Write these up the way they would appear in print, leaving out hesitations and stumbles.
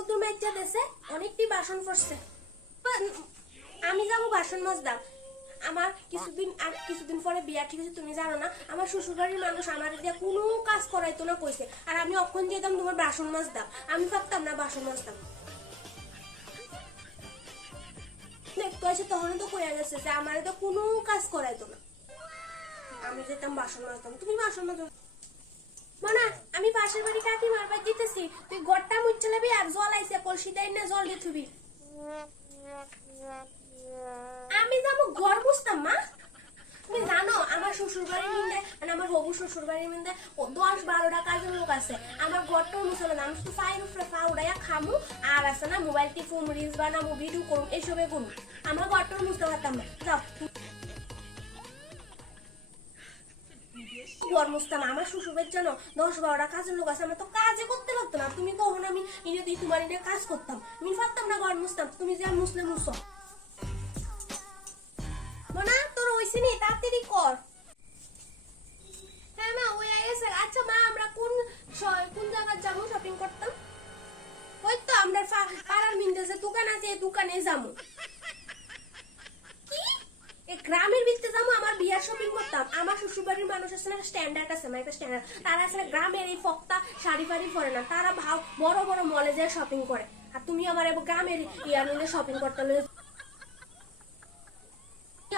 কদ্দুর মাইজা দেছে অনেকটি বাসন পড়ছে। আমি যাবো বাসন মাজদাম। আমার কিছুদিন পরে বিয়া ঠিক আছে, তুমি জানো না আমার শ্বশুরবাড়ির মানুষ আমার দিয়ে কোনো কাজ করাইতো না কইছে, আর আমি অক্ষণ যেতাম তোমার বাসন মাজদাম। আমি পারতাম না বাসন মাজতাম। দেখতো এসে তখন তো কইয়া গেছে যে আমার তো কোনো কাজ করাইতো না, আমি যেতাম বাসন মাজতাম। তুমি বাসন মাজ না, আমি পাশের বাড়ি কাকিমার বাড়ি দিতেছি, তুই ঘরটা মুচ্ছে লাবি আর জল আইছে কলসিটাই না জল দিয়ে থুবি। আমি যাবো ঘর মুছতাম মা। তুমি জানো আমার শ্বশুর বাড়ির মিন্দে মানে আমার হবু শ্বশুর বাড়ির মিন্দে 10-12টা কাজের লোক আছে। আমার ঘরটাও মুছাবে না, আমি শুধু ফাইন উপরে পা উড়াইয়া খামু আর আছে না মোবাইল টিপুম, রিলস বানাবো, ভিডিও করুম, এইসবে করুম। আমার ঘরটাও মুছতে পারতাম না। যাও ঘর মুছতাম। আমার শ্বশুরের জন্য 10-12টা কাজের লোক আছে, আমার তো কাজে করতে লাগতো না। তুমি কখন আমি নিজে তোমার নিয়ে কাজ করতাম, আমি পারতাম না ঘর মুছতাম। তুমি যে মুছলে মুছো না, তোর হইছে নি, তাড়াতাড়ি কর। হ্যাঁ মা ওই আইছে। আচ্ছা মা আমরা কোন জায়গায় যাবো শপিং করতাম? ওই তো আমরা পাড়ার মিন্দে যে দোকান আছে এই দোকানে যাবো। কি এই গ্রামের ভিতরে যাবো আমার বিয়ার শপিং করতাম? আমার শ্বশুরবাড়ির মানুষ আছে না স্ট্যান্ডার্ড আছে, আমার একটা স্ট্যান্ডার্ড। তারা আছে গ্রামের এই ফক্তা শাড়ি ফাড়ি পরে না, তারা বড় বড় মলে যায় শপিং করে। আর তুমি আমার গ্রামের ইয়ার নিলে শপিং করতে হলে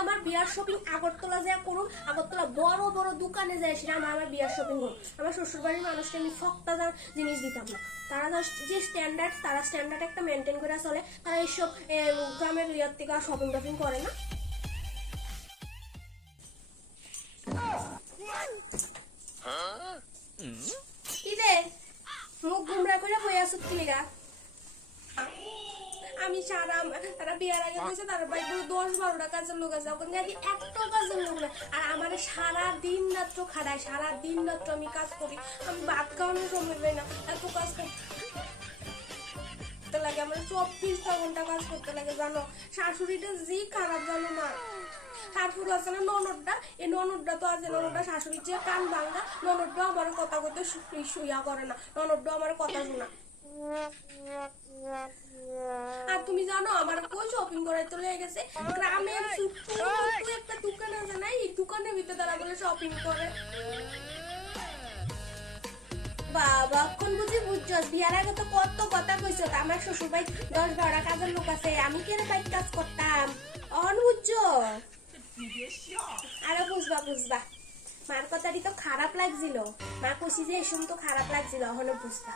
আমার বিয়ার শপিং আগরতলা যায় করুন, আগরতলা বড় বড় দোকানে যায় সেটা আমার বিয়ার শপিং করুন। আমার শ্বশুরবাড়ির মানুষকে আমি ফক্তা জিনিস দিতাম না। তারা যে স্ট্যান্ডার্ড, তারা স্ট্যান্ডার্ড একটা মেনটেন করে চলে, তারা এইসব গ্রামের ইয়ার থেকে শপিং টপিং করে না। কি রে মুখ গুমরা করে হয়ে আসুক কিলিগা? আমি তারা বিয়ার আগে বলছে তার বাড়ি 10-12টা কাজের লোক আছে, ওখানে নাকি একটা কাজের লোক না। আর আমার সারা দিন রাত্র খাড়ায়, সারা দিন রাত্র আমি কাজ করি, আমি ভাত খাওয়ানোর সময় পাই না, এত কাজ করতে লাগে আমার। 24টা ঘন্টা কাজ করতে লাগে জানো। শাশুড়িটা যে খারাপ জানো না। তারপর আছে না ননদটা, এই ননদটা তো আছে, ননদটা শাশুড়ির যে কান ভাঙা, ননদটাও আমার কথা কইতে শুইয়া করে না, ননদটাও আমার কথা শোনা। আর তুমি জানো আমার কই শপিং করাইতে লেগে গেছে? গ্রামের একটা দোকান আছে না, এই দোকানের ভিতরে তারা বলে শপিং করে। বাবা এখন বুঝি বুঝছস, বিয়ার আগে তো কত কথা কইছো। আমার শ্বশুর ভাই 10-12টা কাজের লোক আছে, আমি কেন বাইক কাজ করতাম? অন বুঝছো? আরো বুঝবা। মার কথাটি তো খারাপ লাগছিল, মা কইছি যে এসম তো খারাপ লাগছিল, অহনো বুঝবা।